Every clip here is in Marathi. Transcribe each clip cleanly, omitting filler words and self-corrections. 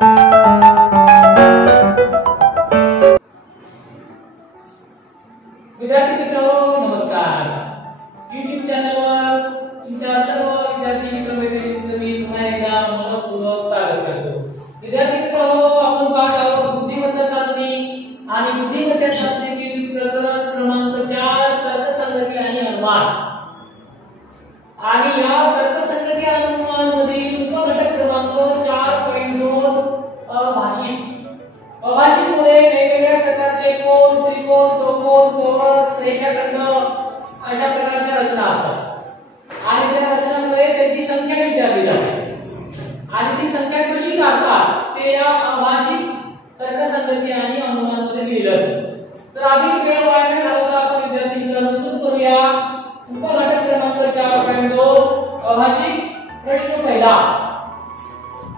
विद्यार्थी मित्रांनो नमस्कार। YouTube चॅनलवर तुमच्या सर्व विद्यार्थी मित्र-मैत्रिणींचं मी पुन्हा एकदा मनपूर्वक स्वागत करतो। विद्यार्थी मित्रांनो, आपण पाहत आहोत बुद्धिमत्ता चाचणी आणि बुद्धिमत्ता चाचणीतील प्रकरण क्रमांक 4 तर्कसंगती आणि अनुमान। आणि या तर्कसंगती आणि अनुमान मधील उपघटक क्रमांक 4.2 अभाषित। अभाषित मध्ये वेगवेगळ्या प्रकारचे कोन, त्रिकोण, चौकोन, चौरस, रेषाखंड अशा प्रकारच्या रचना असतात आणि त्या रचनांमध्ये त्यांची संख्या विचारली जाते आणि ती संख्या कशी काढतात ते या अभाषित तर्कसंगती आणि अनुमान मध्ये लिहिलं असतं। तर अधिक वेळ वाया न घालवता आपण विद्यार्थी मित्रांनो सुरू करूया उपघटक क्रमांक 4.2 अभाषित। प्रश्न पहिला,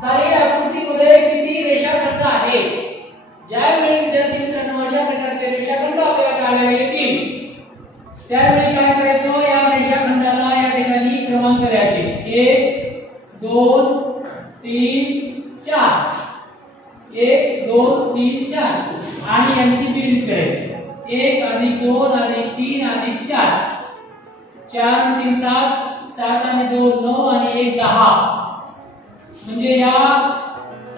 खालील आकृतीमध्ये किती रेषाखंड आहेत? ज्यावेळी विद्यार्थी मित्रांनो अशा प्रकारचे रेषाखंड आपल्याला काढायला येतील त्यावेळी काय करायचं, या रेषाखंडाला या ठिकाणी क्रमांक द्यायचे 1 2 3 4 1 2 3 4 आणि यांची बेरीज करायची 1 + 2 + 3 + 4 4 आणि 3 7 7 आणि 2 9 आणि 1 10। म्हणजे या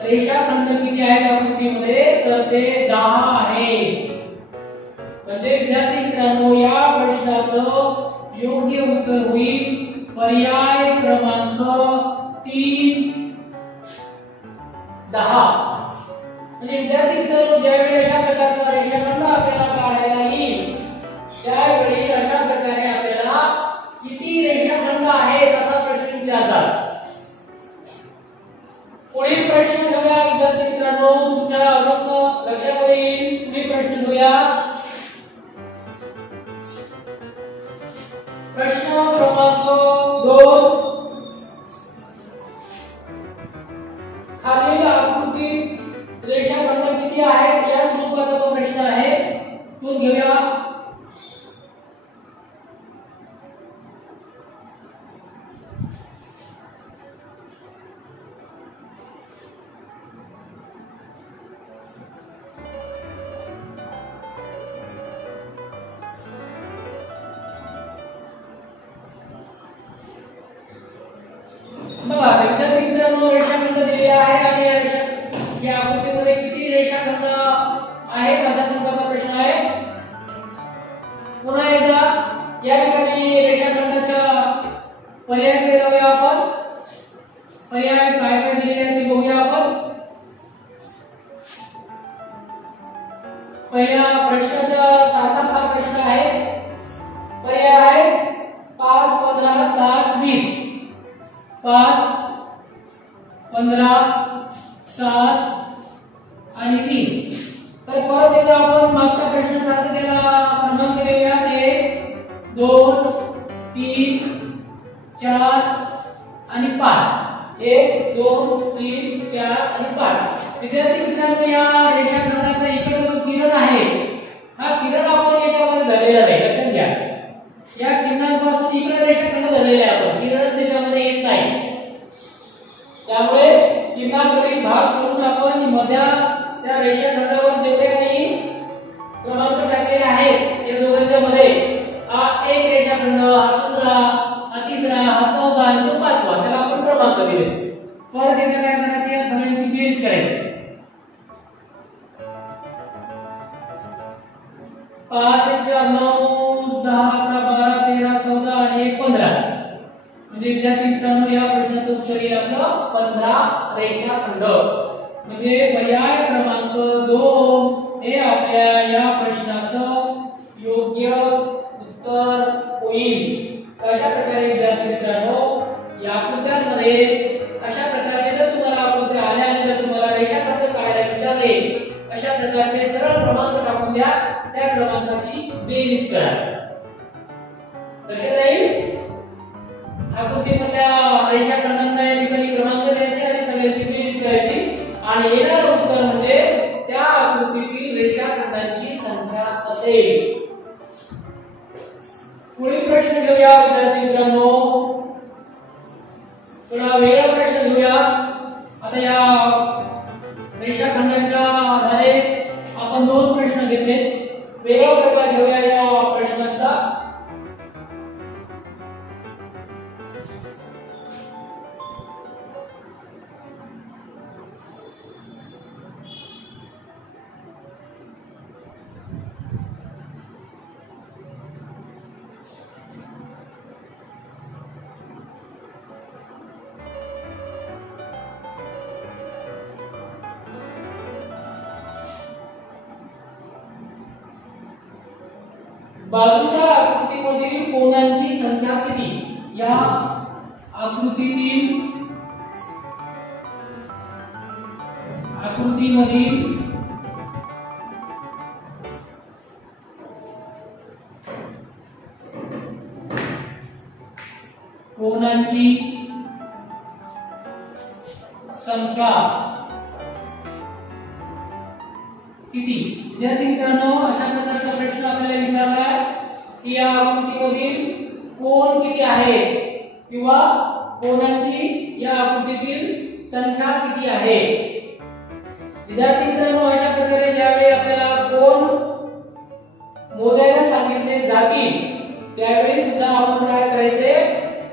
रेषाखंड किती आहेत आकृतीमध्ये, तर ते 10 आहेत। म्हणजे विद्यार्थी मित्रांनो या प्रश्नाचं योग्य उत्तर होईल पर्याय क्रमांक 3 10। म्हणजे विद्यार्थी मित्रांनो ज्यावेळी अशा प्रकारचा रेषाखंड आपल्याला काढायला येईल त्यावेळी अशा प्रकारे आपल्याला किती रेषाखंड आहेत असा प्रश्न विचारतात। पुढील प्रश्न घेऊया विद्यार्थी मित्रांनो, तुमच्या लक्षात येईल। मी प्रश्न घेऊया प्रश्न क्रमांक 2। खालील आकृतीत रेषाखंड किती आहेत या स्वरूपाचा तो प्रश्न आहे, तो घेऊया। बघा विद्यार्थी मित्रांनो रेषाखंड दिले आहे आणि या आकृतीमध्ये किती रेषाखंड आहेत असा स्वरूपाचा प्रश्न आहे। पुन्हा एकदा या ठिकाणी रेषाखंडाच्या पर्यायाकडे जाऊया आपण। पर्याय काय काय दिलेले आहेत ते बघूया आपण। पहिल्या प्रश्नाच्या सारखाच हा प्रश्न आहे। पर्याय आहे 5 15 7 20 5 15 7 आणि 20। तर परत एकदा आपण मागच्या प्रश्नासारखं त्याला क्रमांक देऊया 1 2 3 4 आणि 5 1 2 3 4 आणि 5। विद्यार्थी मित्रांनो या रेषाखंडाचा इकडे जो किरण आहे हा किरण आपण याच्यामध्ये धरलेला नाही, लक्षात घ्या। या किरणापासून इकडे रेषाखंड धरलेले आहे आपण, किरण त्याच्यामध्ये येत नाही। त्यामुळे किरणाकडील भाग सोडून आपण मध्या त्या रेषाखंडावर जेवढे काही क्रमांक टाकलेले आहेत त्या दोघांच्या मध्ये हा एक रेषाखंड, हा दुसरा, हा तिसरा, हा चौथा आणि तो पाचवा, त्याला आपण क्रमांक दिले। परत एकदा काय करायचे, या धड्यांची बेरीज करायची 5 1 4 9 10 11 12 13 14 आणि 1 15। म्हणजे विद्यार्थी मित्रांनो या प्रश्नाचं उत्तर येईल आपलं 15 रेषाखंड। म्हणजे पर्याय क्रमांक 2 हे आपल्या या प्रश्नाचं योग्य उत्तर होईल। अशा प्रकारे विद्यार्थी मित्रांनो या आकृत्यांमध्ये अशा प्रकारचे जर तुम्हाला आकृत्या आल्या आणि जर तुम्हाला रेषाखंड काढायला विचारले अशा प्रकारचे सरळ क्रमांक टाकून द्या, त्या क्रमांकाची बेरीज करा। लक्षात येईल। आकृतीमधल्या रेषाखंडांना या ठिकाणी क्रमांक द्यायचे आणि सगळ्यांची बेरीज करायची आणि येणारं उत्तर म्हणजे त्या आकृतीतील रेषाखंडांची संख्या असेल। पुढील प्रश्न घेऊया विद्यार्थी मित्रांनो, थोडा वेगळा प्रश्न घेऊया। आता या वेगळा प्रकार घेऊया या प्रश्नाचा. बाजूच्या आकृतीमधील कोणांची संख्या किती? या आकृतीमधील कोणांची संख्या किती? विद्यार्थी मित्रांनो, अशा प्रकारचा प्रश्न आपल्याला विचारला की या आकृतीमधील कोण किती आहे किंवा कोणांची या आकृतीतील संख्या किती आहे. विद्यार्थी मित्रांनो, अशा प्रकारे ज्यावेळी आपल्याला कोण मोजायला सांगितले जातील त्यावेळी सुद्धा आपण काय करायचे,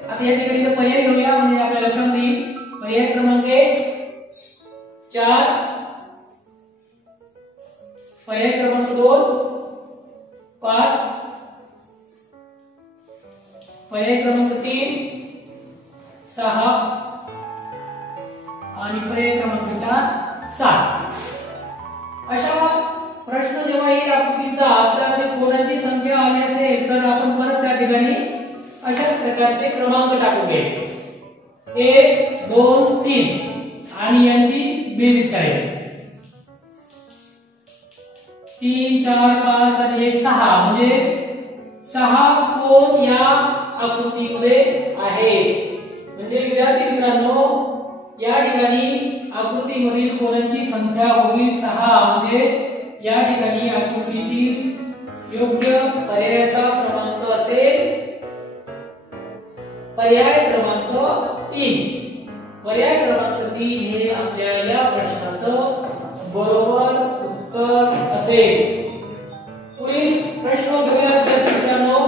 आता या ठिकाणी पर्याय घेऊया म्हणजे आपल्याला लक्षात येईल. पर्याय क्रमांक 1 4, पर्याय क्रमांक 2 5, पर्याय क्रमांक 3 6 आणि पर्याय क्रमांक 4 7. अशा प्रश्न जेव्हा येईल आकृतीचा त्यामध्ये कोणाची संख्या आली असेल तर आपण परत त्या ठिकाणी अशा प्रकारचे क्रमांक टाकून घ्यायचे. 1 2 3 आणि यांची बेरीज करायची. 3 4 5 आणि 1 6 म्हणजे 6 कोण या आकृतीमध्ये आहेत. म्हणजे विद्यार्थी मित्रांनो, या ठिकाणी आकृतीमधील कोणांची संख्या होईल 6. म्हणजे या ठिकाणी आकृतीतील योग्य पर्यायाचा क्रमांक असेल पर्याय क्रमांक 3. पर्याय क्रमांक 3 हे आपल्या या प्रश्नाचं बरोबर उत्तर असेल. पुढील प्रश्न घेऊया विद्यार्थी मित्रांनो.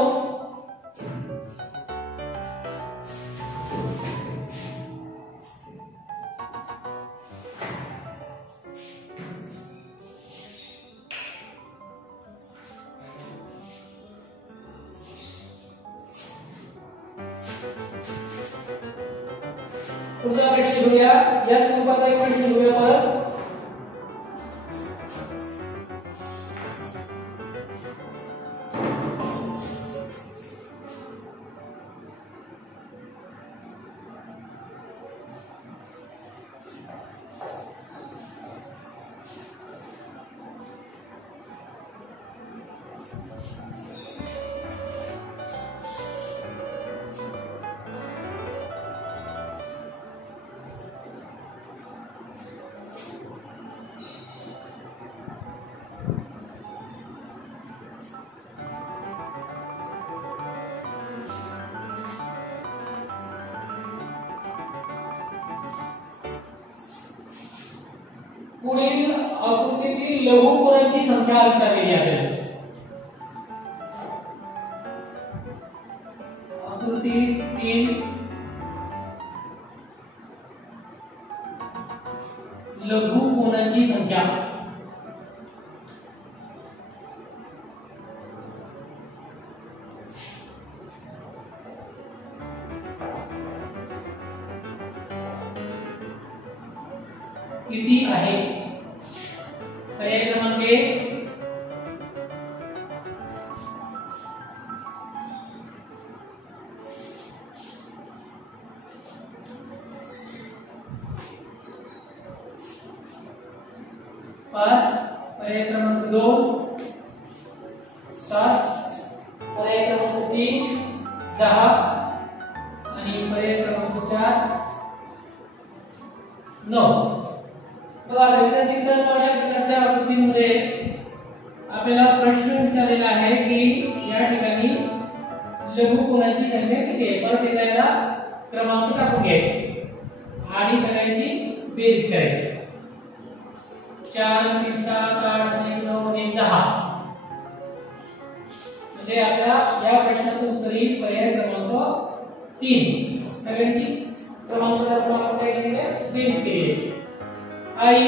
पुढचा प्रश्न घेऊया. या स्वरूपाचा एक प्रश्न घेऊया परत. पुढील आकृतीतील लघुकोणांची संख्या विचारलेली आहे. आकृतीतील लघुकोणांची संख्या किती आहे. पर्याय क्रमांक 1 5, पर्याय क्रमांक 2 7, पर्याय क्रमांक 3 10 आणि पर्याय क्रमांक 4 9. बघा विद्यार्थी मित्रांनो, अशा प्रकारच्या आकृतीमध्ये आपल्याला प्रश्न विचारलेला आहे की या ठिकाणी लघुकोणांची संख्या किती आहे. परत एकदा क्रमांक टाकून घ्यायचे आणि सगळ्यांची बेरीज करायची. 4 3 7 8 1 9 1 10. म्हणजे आपल्या या प्रश्नाचं उत्तर येईल पर्याय क्रमांक 3. सगळ्यांची क्रमांक आपण काय केले बेरीज केली. आई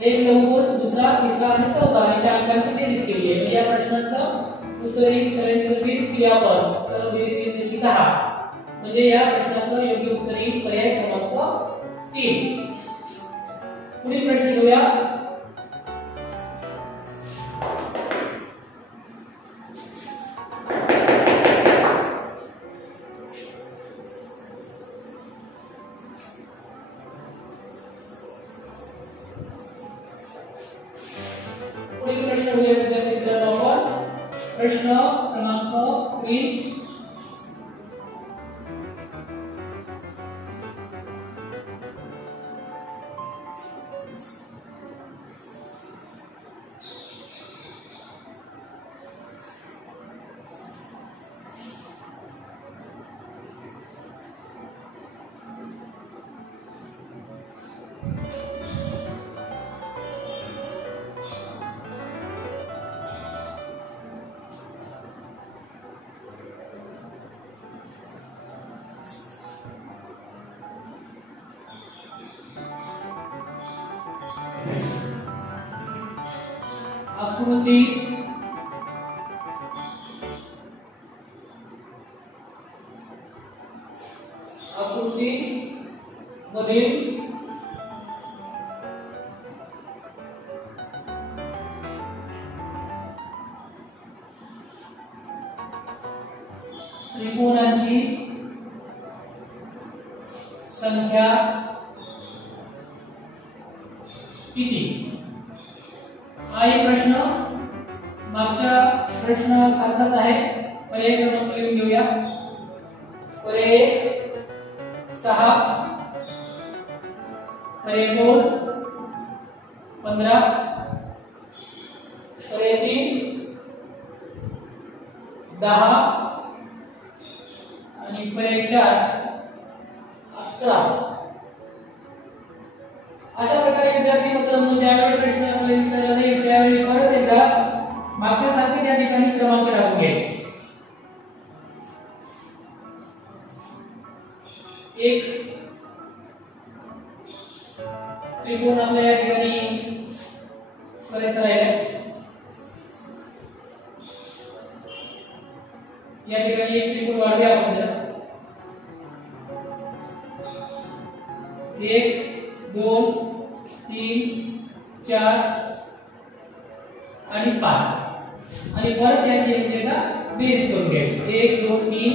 एक लंबगोल दुसरा तिसरा आणि चौथा आणि त्या अंकांची बेरीज केली आहे. या प्रश्नाचं उत्तर येईल सगळ्यांची बेरीज केली आपण तर बेरीज येईल त्याची 10. म्हणजे या प्रश्नाचं योग्य उत्तर येईल पर्याय क्रमांक 3. पुढील प्रश्न घेऊया. पुढील प्रश्न घेऊया विद्यार्थी मित्रांनो आपण. प्रश्न क्रमांक 3. आकृती मधील त्रिकोणांची संख्या किती. हा एक प्रश्न मागच्या प्रश्न सारखाच आहे. पर्याय क्रमांक लिहून घेऊया. पर्याय 6, पर्याय 2 15, पर्याय 3 10 आणि पर्याय 4 11. अशा प्रकारे विद्यार्थी मित्रांनो ज्यावेळी प्रश्न आपल्याला विचारला जाईल त्यावेळी परत एकदा मागच्या सारखे त्या ठिकाणी क्रमांक टाकून घ्यायचे. एक त्रिकोण आपल्या या ठिकाणी करायचं आहे. या ठिकाणी एक त्रिकोण वाढवूया आपण त्याला. 1 2 3 4 आणि 5 आणि परत यांची एकदा बेरीज करून घ्यायची. 1 2 3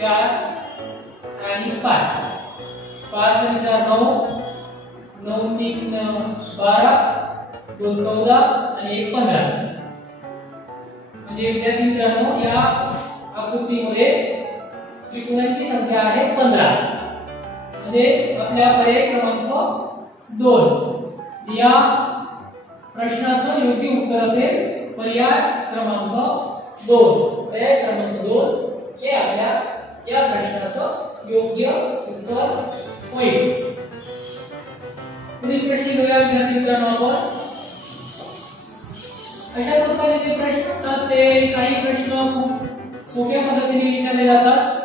4 आणि 5. 5 आणि 4 9 9 3 12 2 14 आणि 1 15. म्हणजे विद्यार्थी मित्रांनो या आकृतीमध्ये त्रिकोणांची संख्या आहे 15. म्हणजे आपल्या पर्याय क्रमांक 2 या प्रश्नाचं योग्य उत्तर असेल पर्याय क्रमांक 2. पर्याय क्रमांक 2 हे आपल्या या प्रश्नाचं योग्य उत्तर होईल. पुढील प्रश्न घेऊया विद्यार्थी मित्रांनो आपण. अशा प्रकारे जे प्रश्न असतात ते काही प्रश्न खूप सोप्या पद्धतीने विचारले जातात.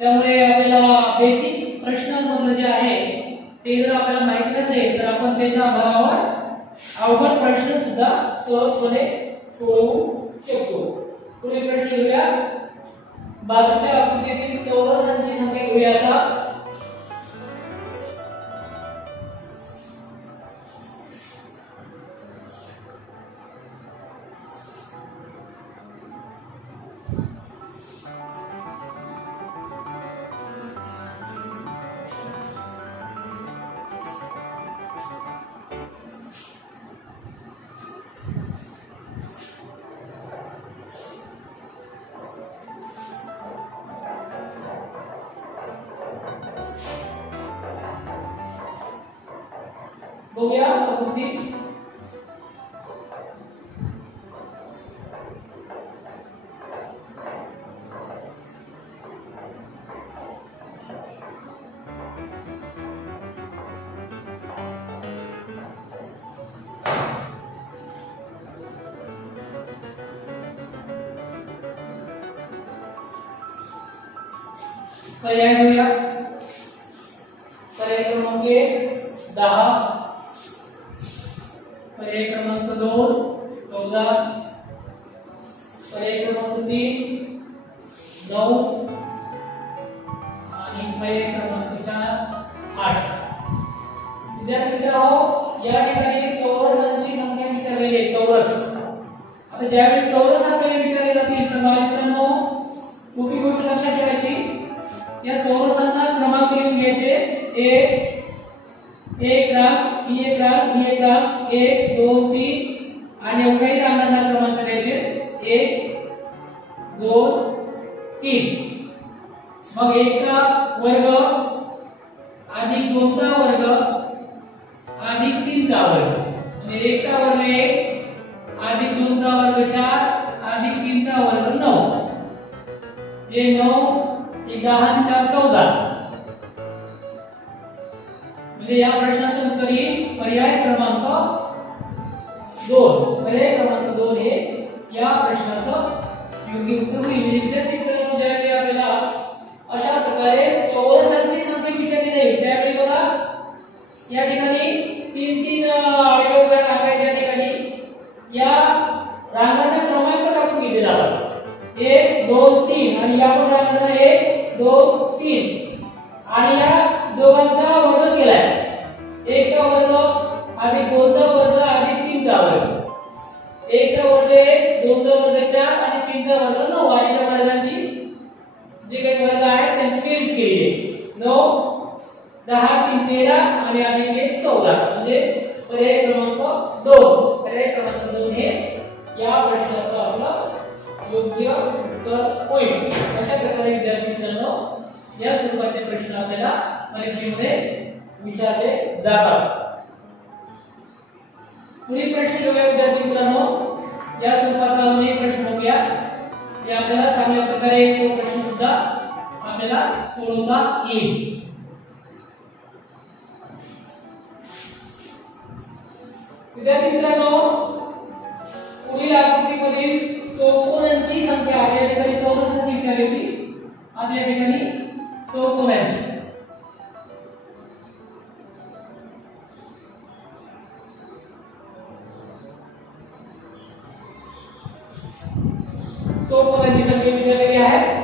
त्यामुळे आपल्याला बेसिक प्रश्नांमधलं जे आहे ते जर आपल्याला माहिती असेल तर आपण त्याच्या आधारावर अवघड प्रश्न सुद्धा सहजपणे सोडवू शकतो. पुढील प्रश्न घेऊया. बाजूच्या आकृतीतील चौरसांची संख्या घेऊया आता. बघूया आकृती. पर्याय घेऊया. पर्याय क्रमांक 1 10, पर्याय क्रमांक 2 14, पर्याय क्रमांक 3 9 आणि पर्याय क्रमांक 4 8. विद्यार्थी मित्रांनो, या ठिकाणी चौरसांची संख्या विचारलेली आहे. चौरस. आता ज्यावेळी चौरस आपल्याला विचारले जातील तर मित्रांनो सोपी गोष्ट लक्षात ठेवायची. या चौरसांना क्रमांक लिहून घ्यायचे. 1 ग्राम, 1 ग्राम, 1 ग्राम, 1 2 3 आणि एवढ्याही रांगांना क्रमांक द्यायचे. 1 2 3. मग 1 चा वर्ग अधिक 2 चा वर्ग अधिक 3 चा वर्ग. म्हणजे 1 चा वर्ग 1 अधिक 2 चा वर्ग 4 अधिक 3 चा वर्ग 9. हे 9 1 10 आणि 4 14. म्हणजे या प्रश्नाचं उत्तर येईल पर्याय क्रमांक 2. पर्याय क्रमांक 2 हे या प्रश्नाचं योग्य उत्तर होईल. विद्यार्थी मित्रांनो, ज्यावेळी आपल्याला अशा प्रकारे चौरसांची संख्या विचारली जाईल त्यावेळी बघा या ठिकाणी 3 आडव्या उभ्या रांगा आहेत. या ठिकाणी या रांगांना क्रमांक टाकून दिले जातात. 1 2 3 आणि या पण रांगांना 1 2 3 आणि या दोघांचा वर्ग केलाय. 1 चा वर्ग अधिक 2 चा वर्ग अधिक 3 चा वर्ग. 1 चा वर्ग 1 2 चा वर्ग 4 आणि 3 चा वर्ग 9 आणि त्या वर्गांची जे काही वर्ग आहेत त्यांची बेरीज केली आहे. 9 10 3 13 आणि अधिक 1 14. म्हणजे पर्याय क्रमांक 2. पर्याय क्रमांक 2 हे या प्रश्नाचं आपलं योग्य उत्तर होईल. अशा प्रकारे विद्यार्थी मित्रांनो या स्वरूपाचे प्रश्न आपल्याला परीक्षेमध्ये विचारले जातात. पुढील प्रश्न घेऊया विद्यार्थी मित्रांनो. या स्वरूपाचा अजून एक प्रश्न बघूया. ते आपल्याला चांगल्या प्रकारे तो प्रश्न सुद्धा आपल्याला सोडवता येईल. विद्यार्थी मित्रांनो, पुढील आकृतीमधील चौकोनांची संख्या या ठिकाणी चौरसांची विचारली होती. आता या ठिकाणी चौकोनांची. चौकोनांची संख्या विचारलेली आहे.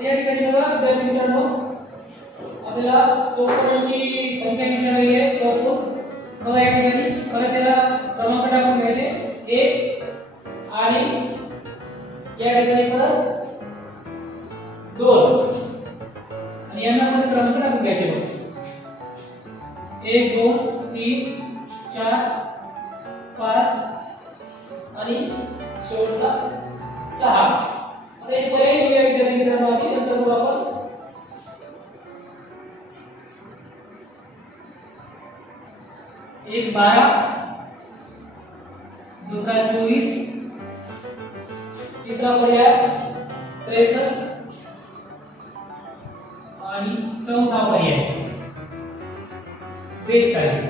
या ठिकाणी बघा विद्यार्थी मित्रांनो, आपल्याला चौकोनांची संख्या विचारलेली आहे. चौकोन बघा या ठिकाणी परत त्याला क्रमांक टाकून घ्यायचे. 1 आणि या ठिकाणी परत 2 आणि यांना पण क्रमांक टाकून घ्यायचे. 1 2 3 4 5 आणि शेवटचा 6. आता एक पर्याय घेऊया विद्यार्थी मित्रांनो. आधी नंतर बघू आपण. एक 12, दूसरा 24, तीसरा पर्याय 63 आणि चौथा पर्याय 42.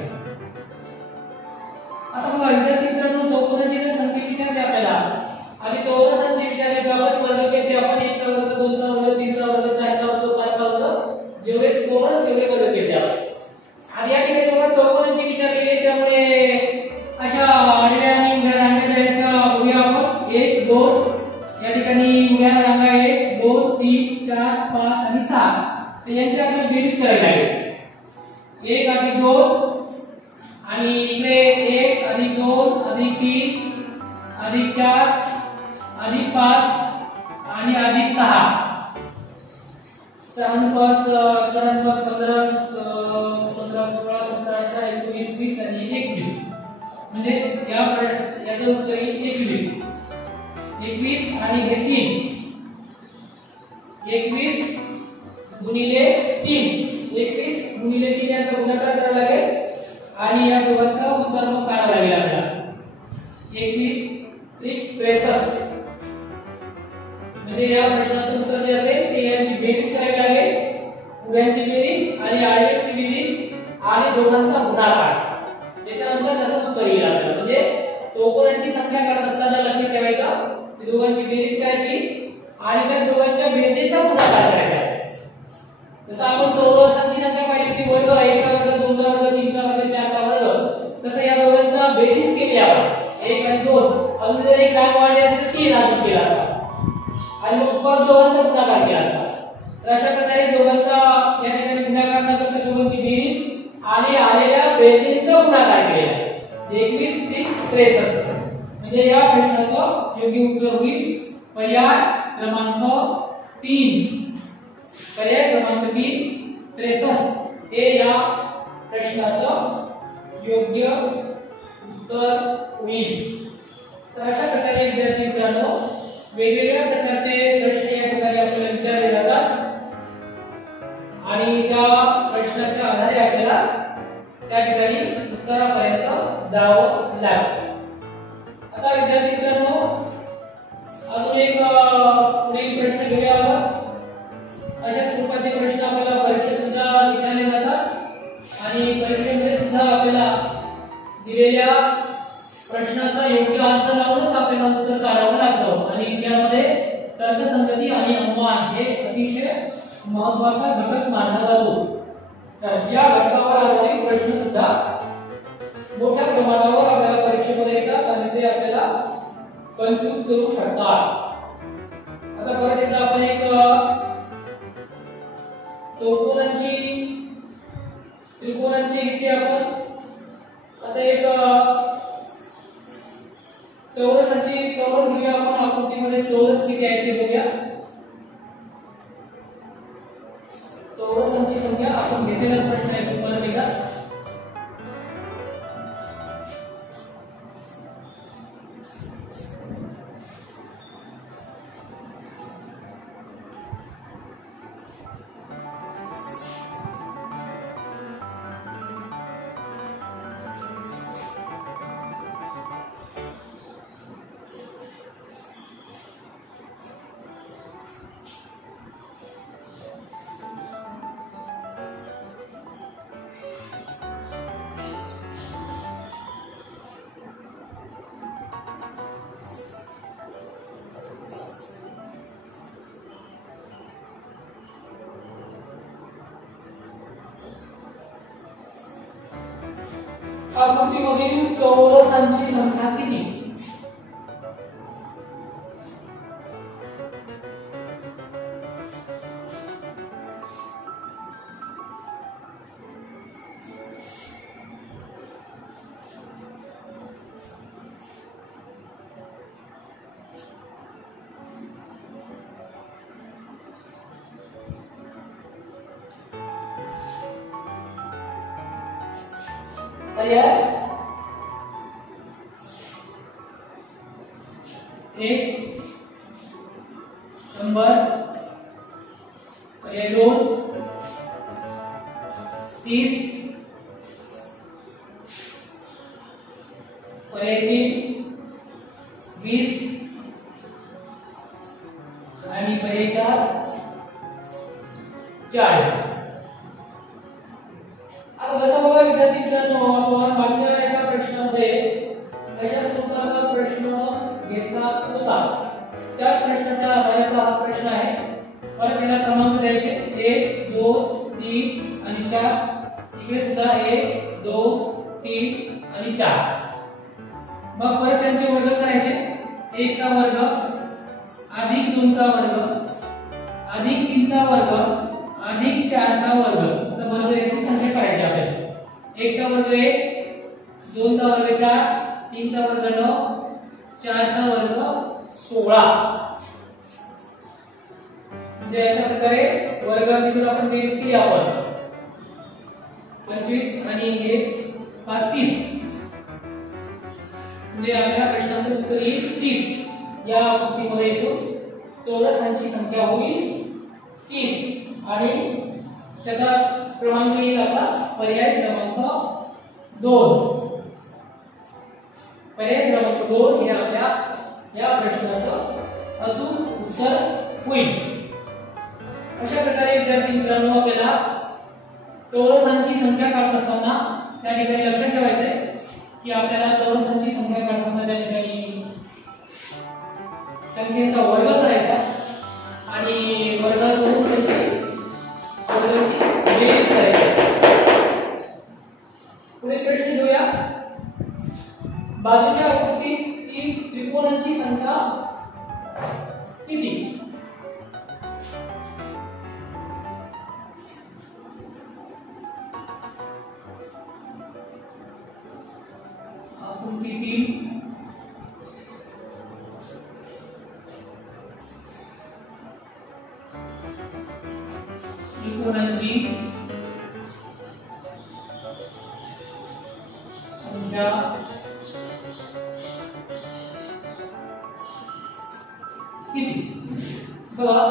आता बघा विद्यार्थी मित्रांनो, चौकोनाची जर संख्या विचारली आपल्याला आधी चौरसांची विचारली तर आपण वर्ग केले. आपण 1 चा वर्ग 2 चा वर्ग 3 चा वर्ग 4 चा वर्ग 5 चा वर्ग जेवढे चौरस तेवढे वर्ग केले आपण. आणि या ठिकाणी बघा चौकोनाची विचारलेली आहे त्यामुळे अशा आडव्या आणि उभ्या रांगा ज्या आहेत त्या बघूया आपण. 1 2 या ठिकाणी उभ्या रांगा 1 2 3 4 5 आणि 6. तर यांची आपल्याला बेरीज करायला लागेल. 1 अधिक 2 आणि इकडे 1 अधिक 2 अधिक 3 अधिक 4 अधिक 5 आणि अधिक 6 6 5 15 15 16 17 18 19 20 आणि 21 म्हणजे याचं उत्तर येईल 21 आणि हे 3 21 गुणिले 3 21 गुणिले 3 याचा गुणाकार करावा लागेल आणि या दोघांचा उत्तर मग काढावा लागेल आपल्याला 21 63 म्हणजे या प्रश्नाचं उत्तर जे असेल ते यांची बेरीज करावी लागेल उभ्यांची बेरीज आणि आडव्यांची बेरीज आणि दोघांचा गुणाकार त्याच्यानंतर त्याचं उत्तर येईल आपल्याला म्हणजे चौकोनांची संख्या काढत असताना लक्षात ठेवायचं की दोघांची बेरीज करायची आणि त्या दोघांच्या बेरजेचा गुणाकार करायचा जसं आपण चौरसांची संख्या पाहिली की वर्ग 1 चा वर्ग 2 चा वर्ग 3 चा वर्ग 4 चा वर्ग तसं या दोघांचा बेरीज केली आपण 1 आणि 2 अजून जर एक रांग वाढली असेल तर 3 अधिक केला असता आणि मग परत दोघांचा गुणाकार केला असता तर अशा प्रकारे दोघांचा या ठिकाणी गुणाकार न करता दोघांची बेरीज आणि आलेल्या बेरजेचा गुणाकार केलेला आहे 21 ते 63 म्हणजे या प्रश्नाचं योग्य उत्तर होईल पर्याय क्रमांक 3 पर्याय क्रमांक 3 63 हे या प्रश्नाचं योग्य उत्तर होईल तर अशा प्रकारे विद्यार्थी मित्रांनो वेगवेगळ्या प्रकारचे प्रश्न या ठिकाणी आपल्याला विचारले जातात आणि त्या प्रश्नाच्या आधारे आपल्याला त्या ठिकाणी उत्तरापर्यंत जावं लागतं आता विद्यार्थी मित्रांनो अजून एक पुढील प्रश्न घेऊया आपण अशा स्वरूपाचे प्रश्न आपल्याला परीक्षेत सुद्धा विचारले जातात आणि परीक्षेमध्ये सुद्धा आपल्याला दिलेल्या प्रश्नाचा योग्य अर्थ लावूनच आपल्याला उत्तर काढावं लागतं आणि त्यामध्ये तर्कसंगती आणि अनुमान हे अतिशय महत्त्वाचा घटक मानला जातो तर या घटकावर आधारित प्रश्न सुद्धा मोठ्या प्रमाणावर आपल्याला परीक्षेमध्ये येतात आणि ते आपल्याला कन्फ्यूज करू शकतात आता परत एकदा आपण एक चौकोनांची त्रिकोणांची घेतली आपण आता एक चौरस घेऊया आपण आकृतीमध्ये चौरस किती आहेत ते बघूया चौरसांची संख्या आपण घेतलेला प्रश्न आहे परत एकदा आकृतीमधील चौरसांची संख्या किती पर्याय 1 100 पर्याय 2 30 पर्याय 3 20 आणि पर्याय 4 40 आता जसं बघा विद्यार्थी मित्रांनो आपण मागच्या एका प्रश्नामध्ये अशा स्वरूपाचा प्रश्न घेतला होता त्याच प्रश्नाच्या आधाराचा हा प्रश्न आहे परत याला क्रमांक द्यायचे 1 2 3 आणि 4 इकडे सुद्धा 1 2 3 आणि 4 मग परत त्यांचे वर्ग करायचे 1 चा वर्ग अधिक 2 चा वर्ग अधिक 3 चा वर्ग अधिक 4 चा वर्ग आता वर्ग याची संख्या काढायची आपल्याला 1 चा वर्ग 1 2 चा वर्ग 4, 3 चा वर्ग 9, 4 चा वर्ग 16. म्हणजे अशा प्रकारे वर्गाची जर आपण बेरीज केली आपण 25 आणि हे 30 म्हणजे आपल्या प्रश्नाचं उत्तर येईल 30. या आकृतीमध्ये एकूण चौरसांची संख्या होईल 30 आणि त्याचा क्रमांक येईल आता पर्याय क्रमांक 2. पर्याय क्रमांक 2 हे आपल्या या प्रश्नाचं अचूक उत्तर होईल. अशा प्रकारे विद्यार्थी मित्रांनो आपल्याला चौरसांची संख्या काढत असताना त्या ठिकाणी लक्षात ठेवायचं आहे की आपल्याला चौरसांची संख्या काढताना त्या ठिकाणी संख्येचा वर्ग करायचा आणि वर्गाकडून त्याची वर्गाची बेरीज करायची. पुढे प्रश्न घेऊया. बाजूच्या आकृतीत त्रिकोणांची संख्या किती? आकृती 3 त्रिकोणांची संख्या किती? बघा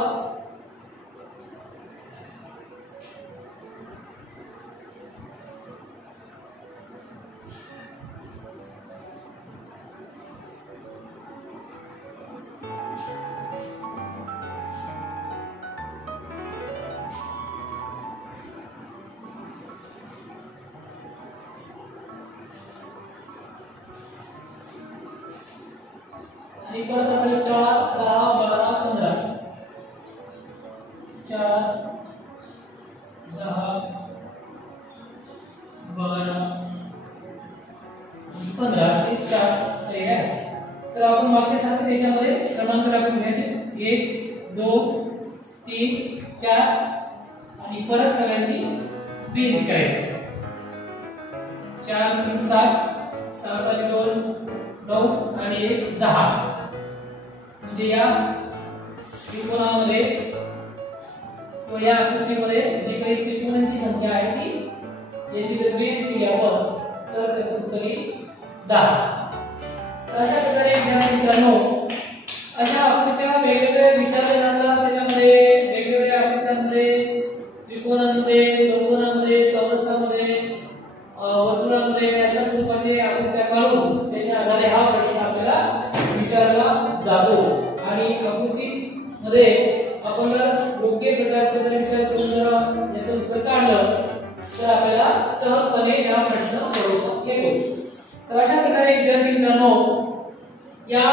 आणि परत आपल्याला 4, 10, 12, 15 4, 10, 12, 15 असे 4 पर्याय आहेत. तर आपण मागच्या सारखं त्याच्यामध्ये क्रमांक टाकून घ्यायचे 1, 2, 3, 4 आणि परत सगळ्यांची बेरीज करायची. 4, 3, 7, 7 आणि 2, 9 आणि 1, 10. म्हणजे या त्रिकोणामध्ये किंवा या आकृतीमध्ये जी काही त्रिकोणांची संख्या आहे ती याची जर बेरीज केली आपण तर त्याचं उत्तर येईल 10. अशा प्रकारे विद्यार्थी मित्रांनो अशा आकृत्या वेगवेगळ्या विचारल्या जातात. त्याच्यामध्ये वेगवेगळ्या आकृत्यांमध्ये त्रिकोणांमध्ये, चौकोनांमध्ये, चौरसामध्ये, वर्तुळामध्ये अशा स्वरूपाचे आकृत्या काढून त्याच्या आधारे हा प्रश्न आपल्याला विचारला जातो. आणि आकृतीमध्ये आपण जर योग्य प्रकारचे जर विचार करून जर याचं उत्तर काढलं तर आपल्याला सहजपणे हा प्रश्न सोडवता येतो. तर अशा प्रकारे विद्यार्थी मित्रांनो या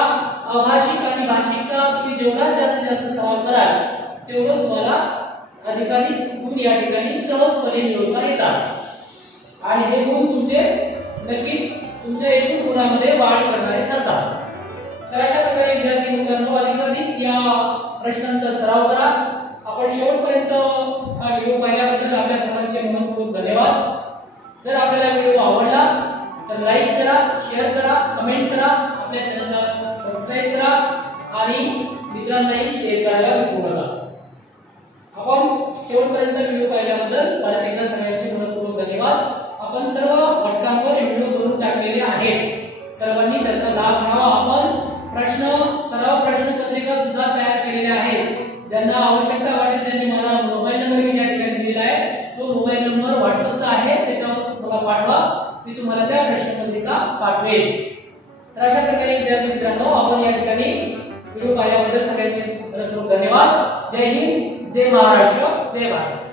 अभाषिक आणि भाषिकचा तुम्ही जेवढा जास्तीत जास्त सवाल कराल तेवढं तुम्हाला अधिकाधिक गुण या ठिकाणी सहजपणे मिळवता येतात. आणि हे गुण तुमचे नक्कीच तुमच्या एकूण गुणामध्ये वाढ करणारे ठरतात. तर अशा प्रकारे विद्यार्थी मित्रांनो अधिकाधिक या प्रश्नांचा सराव करा. आपण शेवटपर्यंत हा व्हिडिओ पाहिल्याबद्दल आपल्या सर्वांचे मनपूर्वक धन्यवाद. जर आपल्याला व्हिडिओ आवडला तर लाईक करा, शेअर करा, कमेंट करा, आपल्या चॅनलला सबस्क्राइब करा आणि मित्रांनाही शेअर करायला विसरू नका. आपण शेवटपर्यंत व्हिडिओ पाहिल्याबद्दल परत एकदा सगळ्यांचे मनपूर्वक धन्यवाद. आपण सर्व घटकांवर व्हिडिओ बनवून टाकलेले आहेत. सर्वांनी त्याचा लाभ घ्यावा. आपण सराव प्रश्नपत्रिका सुद्धा तयार केलेल्या आहेत. ज्यांना आवश्यकता वाटेल त्यांनी मला मोबाईल नंबर मी या ठिकाणी दिलेला आहे. तो मोबाईल नंबर व्हॉट्सअपचा आहे, त्याच्यावर मला पाठवा, मी तुम्हाला त्या प्रश्नपत्रिका पाठवेल. तर अशा प्रकारे विद्यार्थी मित्रांनो आपण या ठिकाणी व्हिडिओ पाहिल्याबद्दल सगळ्यांचे धन्यवाद. जय हिंद, जय महाराष्ट्र, जय भारत.